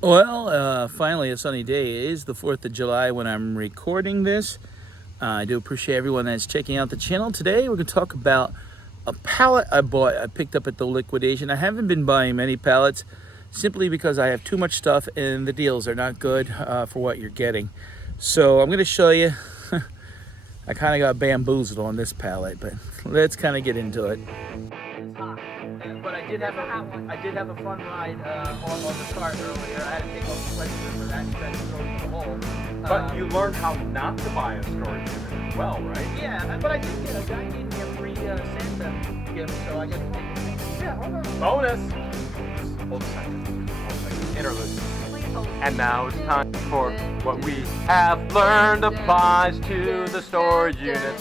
Well, finally a sunny day. It is the 4th of July when I'm recording this. I do appreciate everyone that's checking out the channel. Today we're going to talk about a pallet I picked up at the liquidation. I haven't been buying many pallets simply because I have too much stuff and the deals are not good for what you're getting. So I'm going to show you. I kind of got bamboozled on this pallet, but let's kind of get into it. It's hot, but I did have a fun ride on the cart earlier. I had to take off the sweatshirt for that because I thrown the hole. But you learned how not to buy a storage unit as well, right? Yeah, but I did get a guy gave me a free Santa gift, so I got to take it. Yeah, hold on. Bonus! Hold a second. Interlude. And now it's time for what we have learned applies to the storage unit.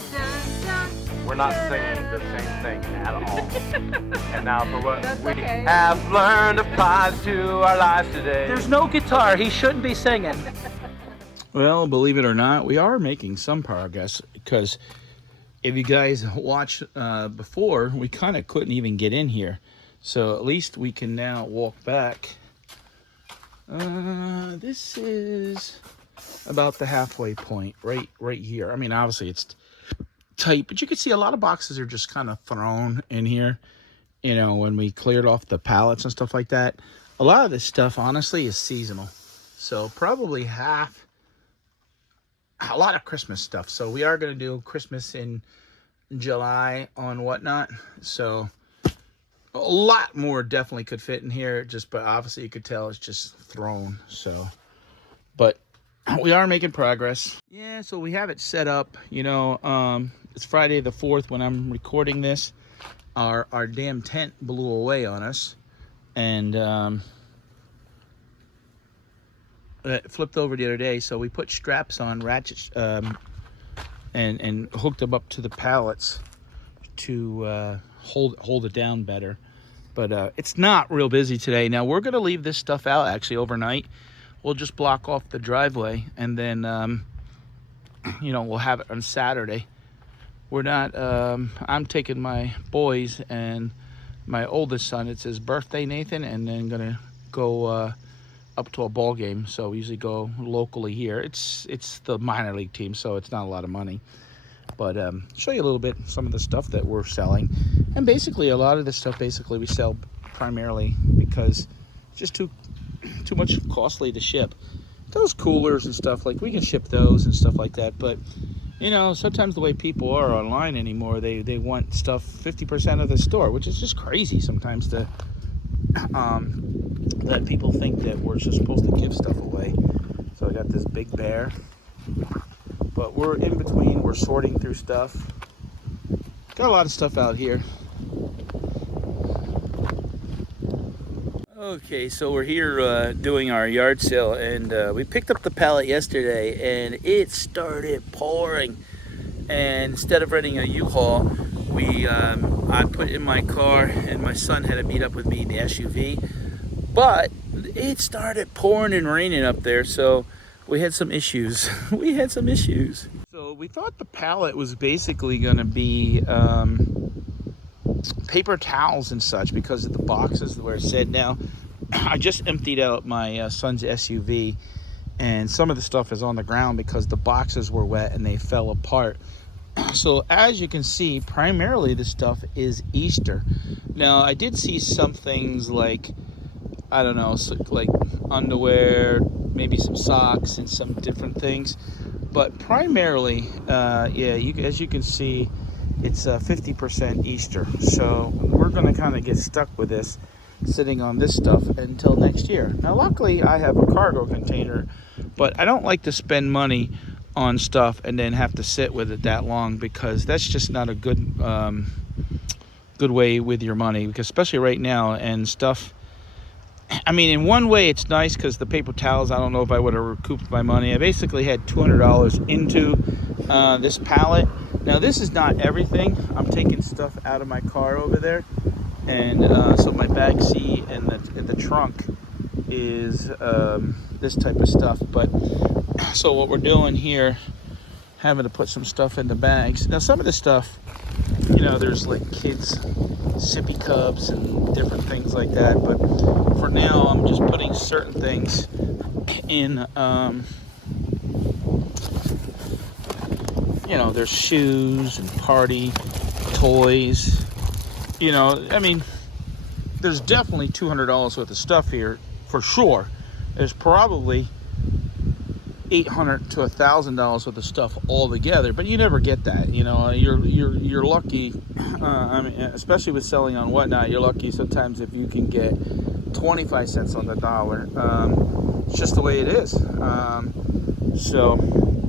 We're not singing the same thing at all. And now for what we have learned applies to our lives today. There's no guitar. He shouldn't be singing. Well, believe it or not, we are making some progress because if you guys watched before, we kind of couldn't even get in here. So at least we can now walk back. This is about the halfway point, right here. I mean, obviously it's tight, but you can see a lot of boxes are just kind of thrown in here. You know, when we cleared off the pallets and stuff like that. A lot of this stuff, honestly, is seasonal. So probably a lot of Christmas stuff. So we are going to do Christmas in July on whatnot. So a lot more definitely could fit in here, but obviously you could tell it's just thrown. So, but we are making progress. Yeah, so we have it set up. You know, it's Friday the 4th when I'm recording this. Our damn tent blew away on us, and it flipped over the other day. So we put straps on ratchets and hooked them up to the pallets to hold it down better. But it's not real busy today. Now we're gonna leave this stuff out actually overnight. We'll just block off the driveway, and then you know, we'll have it on Saturday. We're not. I'm taking my boys and my oldest son. It's his birthday, Nathan, and then gonna go up to a ball game. So we usually go locally here. It's the minor league team, so it's not a lot of money. But show you a little bit some of the stuff that we're selling, and basically a lot of this stuff we sell primarily because it's just too much costly to ship. Those coolers and stuff, like we can ship those and stuff like that, but you know, sometimes the way people are online anymore, they want stuff 50% of the store, which is just crazy sometimes to that people think that we're just supposed to give stuff away. So I got this big bear, but we're in between. We're sorting through stuff. Got a lot of stuff out here. Okay, so we're here doing our yard sale, and we picked up the pallet yesterday, and it started pouring. And instead of renting a U-Haul, I put it in my car, and my son had to meet up with me in the SUV. But it started pouring and raining up there, so we had some issues. We had some issues. So we thought the pallet was basically going to be paper towels and such because of the boxes where it said. Now I just emptied out my son's SUV, and some of the stuff is on the ground because the boxes were wet and they fell apart. So as you can see, primarily this stuff is Easter. Now I did see some things like, I don't know, like underwear, maybe some socks and some different things, but primarily yeah, as you can see, it's 50% Easter. So we're going to kind of get stuck with this, sitting on this stuff until next year. Now luckily I have a cargo container, but I don't like to spend money on stuff and then have to sit with it that long, because that's just not a good way with your money, because especially right now and stuff. I mean, in one way it's nice because the paper towels, I don't know if I would have recouped my money. I basically had $200 into this pallet. Now this is not everything. I'm taking stuff out of my car over there, and so my back seat and the trunk is this type of stuff. But so what we're doing here, having to put some stuff in the bags. Now some of the stuff, you know, there's like kids sippy cups and different things like that. But for now, I'm just putting certain things in. There's shoes and party toys. I mean, there's definitely $200 worth of stuff here for sure. There's probably $800 to $1,000 worth of stuff all together, but you never get that. You're lucky. I mean, especially with selling on Whatnot, you're lucky sometimes if you can get 25 cents on the dollar. It's just the way it is.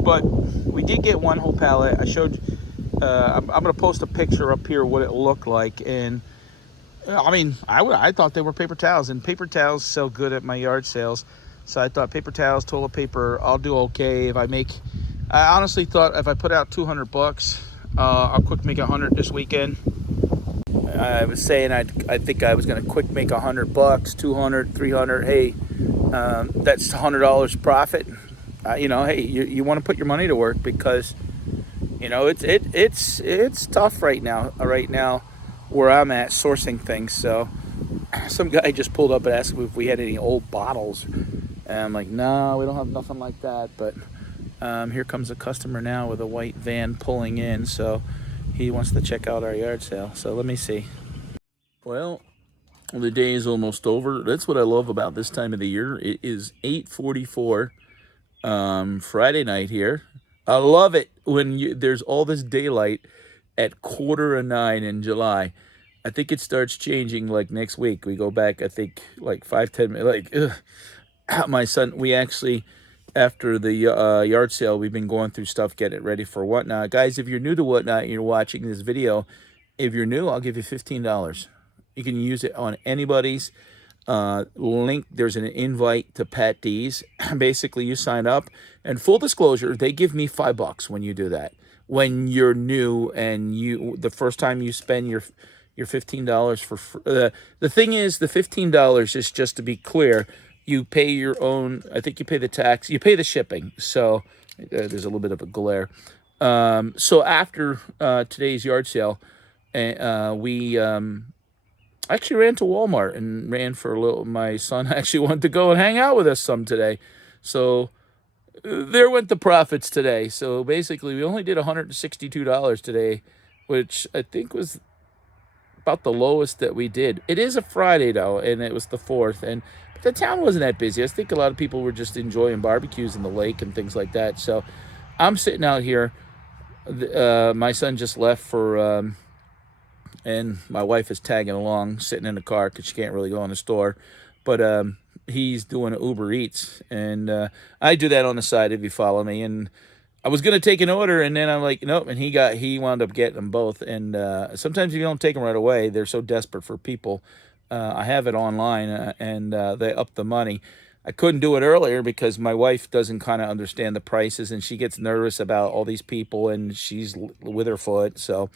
But we did get one whole pallet. I showed. I'm going to post a picture up here what it looked like, and I mean, I thought they were paper towels, and paper towels sell good at my yard sales. So I thought paper towels, toilet paper, I'll do okay. I honestly thought if I put out $200, I'll quick make 100 this weekend. I was saying I think I was going to quick make $100, 200, 300. Hey, that's $100 profit. Hey, you want to put your money to work because, it's tough right now. Right now, where I'm at sourcing things. So some guy just pulled up and asked me if we had any old bottles. And I'm like, no, we don't have nothing like that. But here comes a customer now with a white van pulling in. So he wants to check out our yard sale. So let me see. Well, the day is almost over. That's what I love about this time of the year. It is 8:44 Friday night here. I love it when there's all this daylight at 8:45 in July. I think it starts changing like next week. We go back, I think, like 5-10 minutes. My son, we actually, after the yard sale, we've been going through stuff, getting it ready for Whatnot. Guys, if you're new to Whatnot and you're watching this video, if you're new, I'll give you $15. You can use it on anybody's link. There's an invite to Patdees. Basically, you sign up, and full disclosure, they give me $5 when you do that. When you're new and the first time you spend your $15 for the thing is, the $15 is just to be clear. You pay your own. I think you pay the tax. You pay the shipping. So there's a little bit of a glare. So after today's yard sale, we actually ran to Walmart and ran for a little. My son actually wanted to go and hang out with us some today. So there went the profits today. So basically, we only did $162 today, which I think was about the lowest that we did. It is a Friday, though, and it was the 4th. And the town wasn't that busy. I think a lot of people were just enjoying barbecues in the lake and things like that. So I'm sitting out here. My son just left for... and my wife is tagging along, sitting in the car because she can't really go in the store. But he's doing Uber Eats, and I do that on the side if you follow me. And I was gonna take an order, and then I'm like, nope. And he wound up getting them both. And sometimes if you don't take them right away, they're so desperate for people. I have it online, and they up the money. I couldn't do it earlier because my wife doesn't kind of understand the prices, and she gets nervous about all these people, and she's with her foot. So,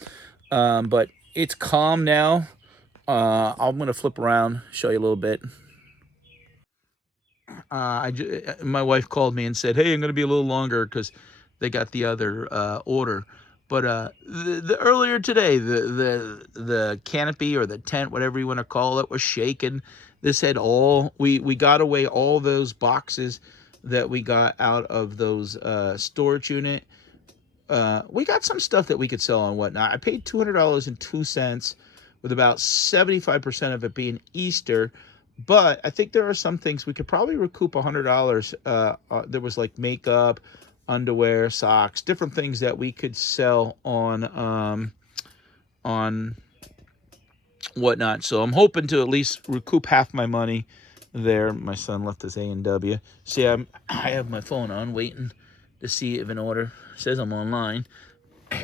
but it's calm now. I'm gonna flip around, show you a little bit. My wife called me and said, "Hey, I'm gonna be a little longer because they got the other order." But the earlier today, the canopy or the tent, whatever you want to call it, was shaking. This had we got away all those boxes that we got out of those storage unit. We got some stuff that we could sell on Whatnot. I paid $200.02, with about 75% of it being Easter. But I think there are some things we could probably recoup $100. There was like makeup, underwear, socks, different things that we could sell on Whatnot. So I'm hoping to at least recoup half my money there. My son left his A&W. See, I have my phone on, waiting to see if an order says I'm online.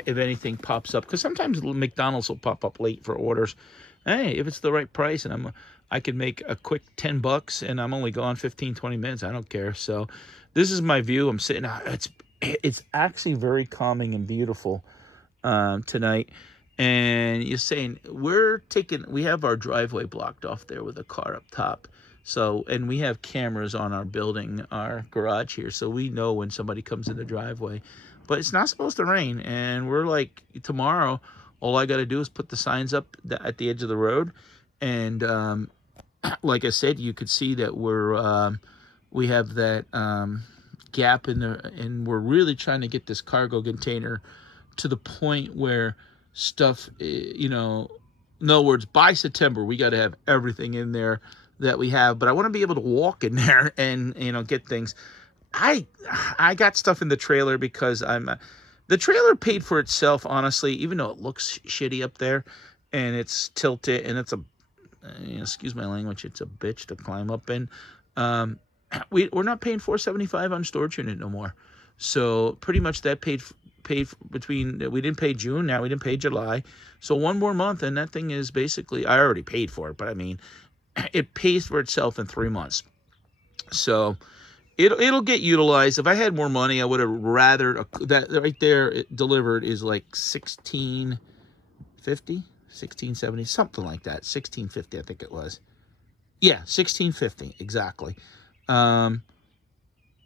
If anything pops up, because sometimes McDonald's will pop up late for orders. Hey, if it's the right price and I can make a quick $10 and I'm only gone 15-20 minutes, I don't care. So this is my view. I'm sitting out. It's actually very calming and beautiful tonight. And you're saying we have our driveway blocked off there with a car up top. So, and we have cameras on our building, our garage here, so we know when somebody comes in the driveway. But it's not supposed to rain, and we're like, tomorrow All I got to do is put the signs up at the edge of the road, and like I said, you could see that we have that gap in there, and we're really trying to get this cargo container to the point where stuff, in other words, by September we got to have everything in there that we have. But I want to be able to walk in there and get things. I got stuff in the trailer because the trailer paid for itself, honestly, even though it looks shitty up there and it's tilted and it's excuse my language, it's a bitch to climb up in. We're not paying $475 on storage unit no more. So pretty much that paid between, we didn't pay June, now we didn't pay July. So one more month and that thing is basically, I already paid for it, but I mean, it pays for itself in 3 months. So it'll get utilized. If I had more money, I would have rather that right there. It delivered is like 1650, 1670, something like that. 1650, I think it was. Yeah, 1650 exactly.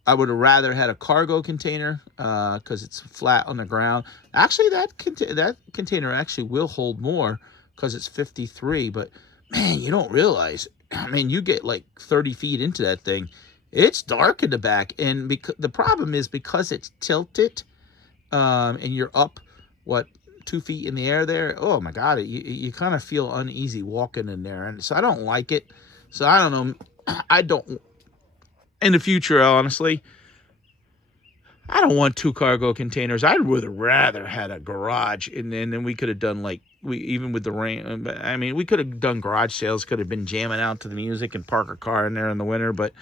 I would have rather had a cargo container because it's flat on the ground. Actually, that container actually will hold more because it's 53. But man, you don't realize. I mean, you get like 30 feet into that thing. It's dark in the back, and the problem is because it's tilted, and you're up 2 feet in the air there. Oh my God, you kind of feel uneasy walking in there, and so I don't like it. So I don't know. I don't. In the future, honestly, I don't want 2 cargo containers. I'd rather had a garage, and then we could have done even with the rain. I mean, we could have done garage sales. Could have been jamming out to the music and park a car in there in the winter, but.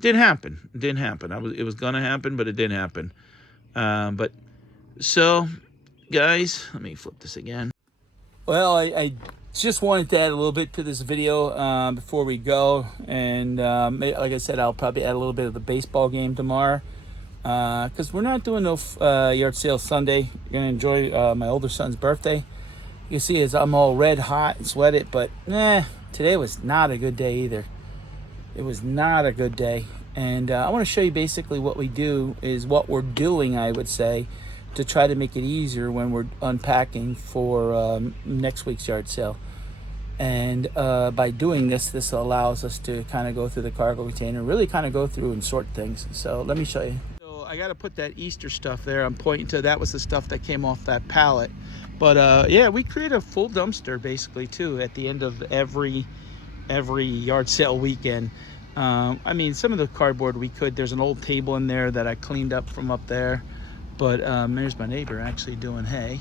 Didn't happen. It didn't happen. It was gonna happen, but it didn't happen. But so, guys, let me flip this again. Well, I just wanted to add a little bit to this video before we go, and like I said, I'll probably add a little bit of the baseball game tomorrow because we're not doing no yard sale Sunday. We're gonna enjoy my older son's birthday. You see, as I'm all red hot and sweated, but today was not a good day either. It was not a good day, and I want to show you basically what we do is what we're doing, I would say, to try to make it easier when we're unpacking for next week's yard sale. And by doing this allows us to kind of go through the cargo container, really kind of go through and sort things. So let me show you. So I got to put that Easter stuff there. I'm pointing to that was the stuff that came off that pallet. But yeah, we create a full dumpster basically too at the end of every yard sale weekend. I mean, some of the cardboard there's an old table in there that I cleaned up from up there, but there's my neighbor actually doing hay.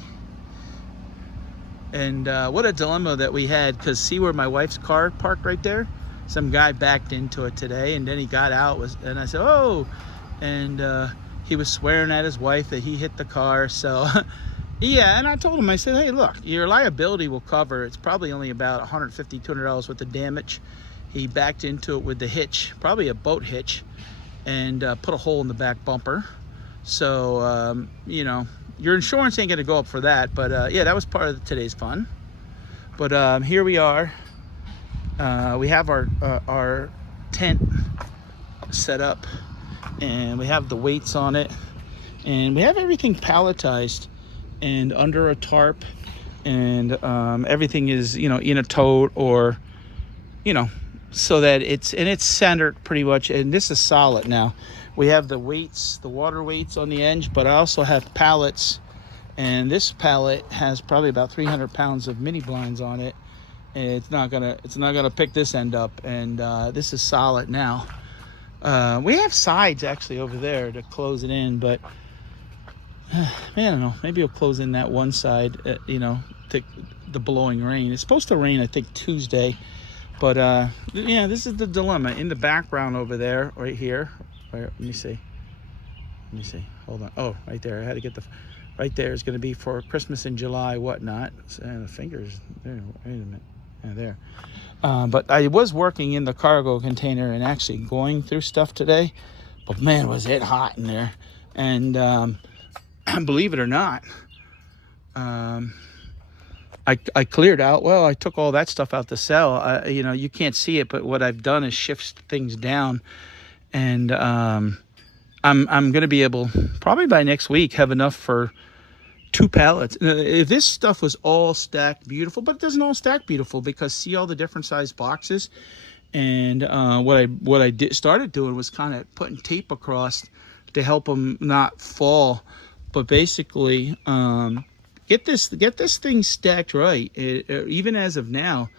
And what a dilemma that we had, because see where my wife's car parked right there? Some guy backed into it today, and then he got out, and I said, oh, and he was swearing at his wife that he hit the car. So yeah, and I told him, I said, hey, look, your liability will cover. It's probably only about $150, $200 worth of damage. He backed into it with the hitch, probably a boat hitch, and put a hole in the back bumper. So, your insurance ain't going to go up for that. But, yeah, that was part of today's fun. But here we are. We have our tent set up, and we have the weights on it. And we have everything palletized and under a tarp, and everything is in a tote, or so that it's centered pretty much. And this is solid now. We have the weights, the water weights on the edge, but I also have pallets, and this pallet has probably about 300 pounds of mini blinds on it, and it's not gonna pick this end up. And this is solid now. We have sides actually over there to close it in, but man, I don't know. Maybe I'll close in that one side, the blowing rain. It's supposed to rain, I think, Tuesday. But, yeah, this is the dilemma. In the background over there, right here. Let me see. Hold on. Oh, right there. I had to get right there is going to be for Christmas in July, whatnot. And the fingers, there. Wait a minute. Yeah, there. But I was working in the cargo container and actually going through stuff today. But, man, was it hot in there. And believe it or not, I cleared out. Well, I took all that stuff out to sell. You can't see it, but what I've done is shift things down, and I'm going to be able, probably by next week, have enough for 2 pallets. If this stuff was all stacked beautiful, but it doesn't all stack beautiful, because see all the different size boxes. And what I started doing was kind of putting tape across to help them not fall. But basically, get this thing stacked right. Even as of now,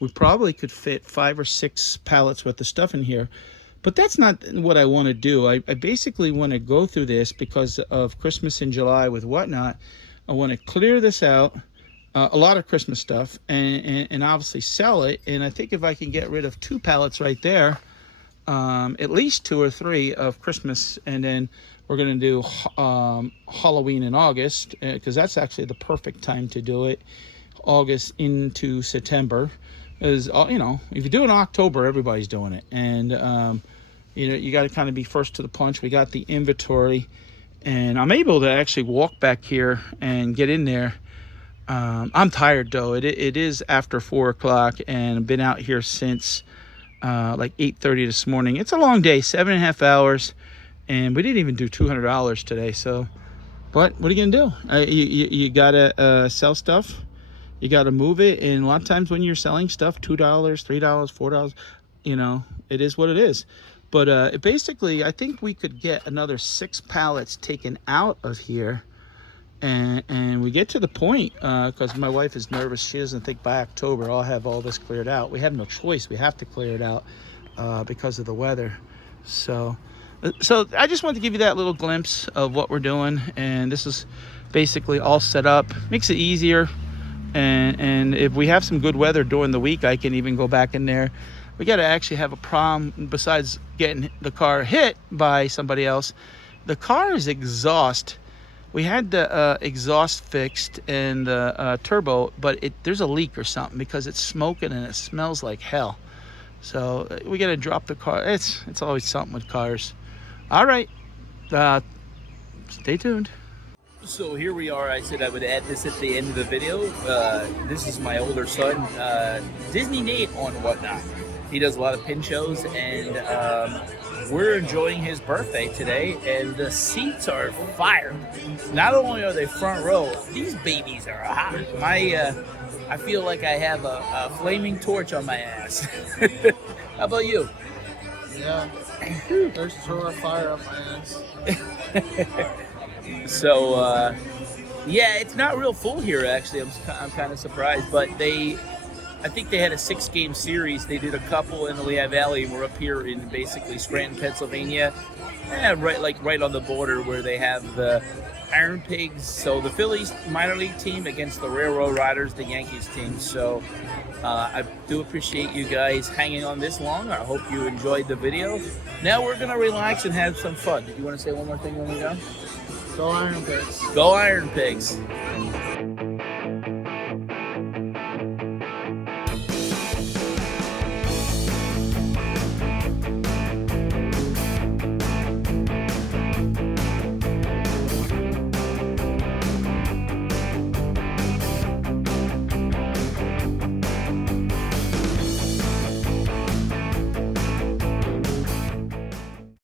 we probably could fit 5 or 6 pallets worth of stuff in here. But that's not what I want to do. I basically want to go through this because of Christmas in July with whatnot. I want to clear this out, a lot of Christmas stuff, and obviously sell it. And I think if I can get rid of 2 pallets right there, at least 2 or 3 of Christmas, and then we're going to do Halloween in August, because that's actually the perfect time to do it. August into September. Is, you know, if you do it in October, everybody's doing it. And you know, you got to kind of be first to the punch. We got the inventory, and I'm able to actually walk back here and get in there. I'm tired though. It is after 4 o'clock, and I've been out here since like 8:30 this morning. It's a long day, 7.5 hours, and we didn't even do $200 today. So, but what are you gonna do? You gotta sell stuff. You gotta move it, and a lot of times when you're selling stuff, $2, $3, $4, you know, it is what it is. But basically, I think we could get another 6 pallets taken out of here. And we get to the point, because my wife is nervous. She doesn't think by October I'll have all this cleared out. We have no choice. We have to clear it out because of the weather. So I just wanted to give you that little glimpse of what we're doing. And this is basically all set up. Makes it easier. And if we have some good weather during the week, I can even go back in there. We got to actually have a problem besides getting the car hit by somebody else. The car's exhaust. We had the exhaust fixed and the turbo, but there's a leak or something because it's smoking and it smells like hell. So we got to drop the car. It's always something with cars. All right, stay tuned. So here we are. I said I would add this at the end of the video. This is my older son, Disney Nate on Whatnot. He does a lot of pin shows, and we're enjoying his birthday today, and the seats are fire. Not only are they front row, these babies are hot. I feel like I have a flaming torch on my ass. How about you? Yeah, there's a sort of fire up my ass. So, yeah, it's not real full here, actually. I'm kind of surprised, but I think they had a 6-game series. They did a couple in the Lehigh Valley. We're up here in basically Scranton, Pennsylvania, right on the border where they have the Iron Pigs. So the Phillies minor league team against the Railroad Riders, the Yankees team. So I do appreciate you guys hanging on this long. I hope you enjoyed the video. Now we're gonna relax and have some fun. Did you want to say one more thing when we go? Go Iron Pigs. Go Iron Pigs.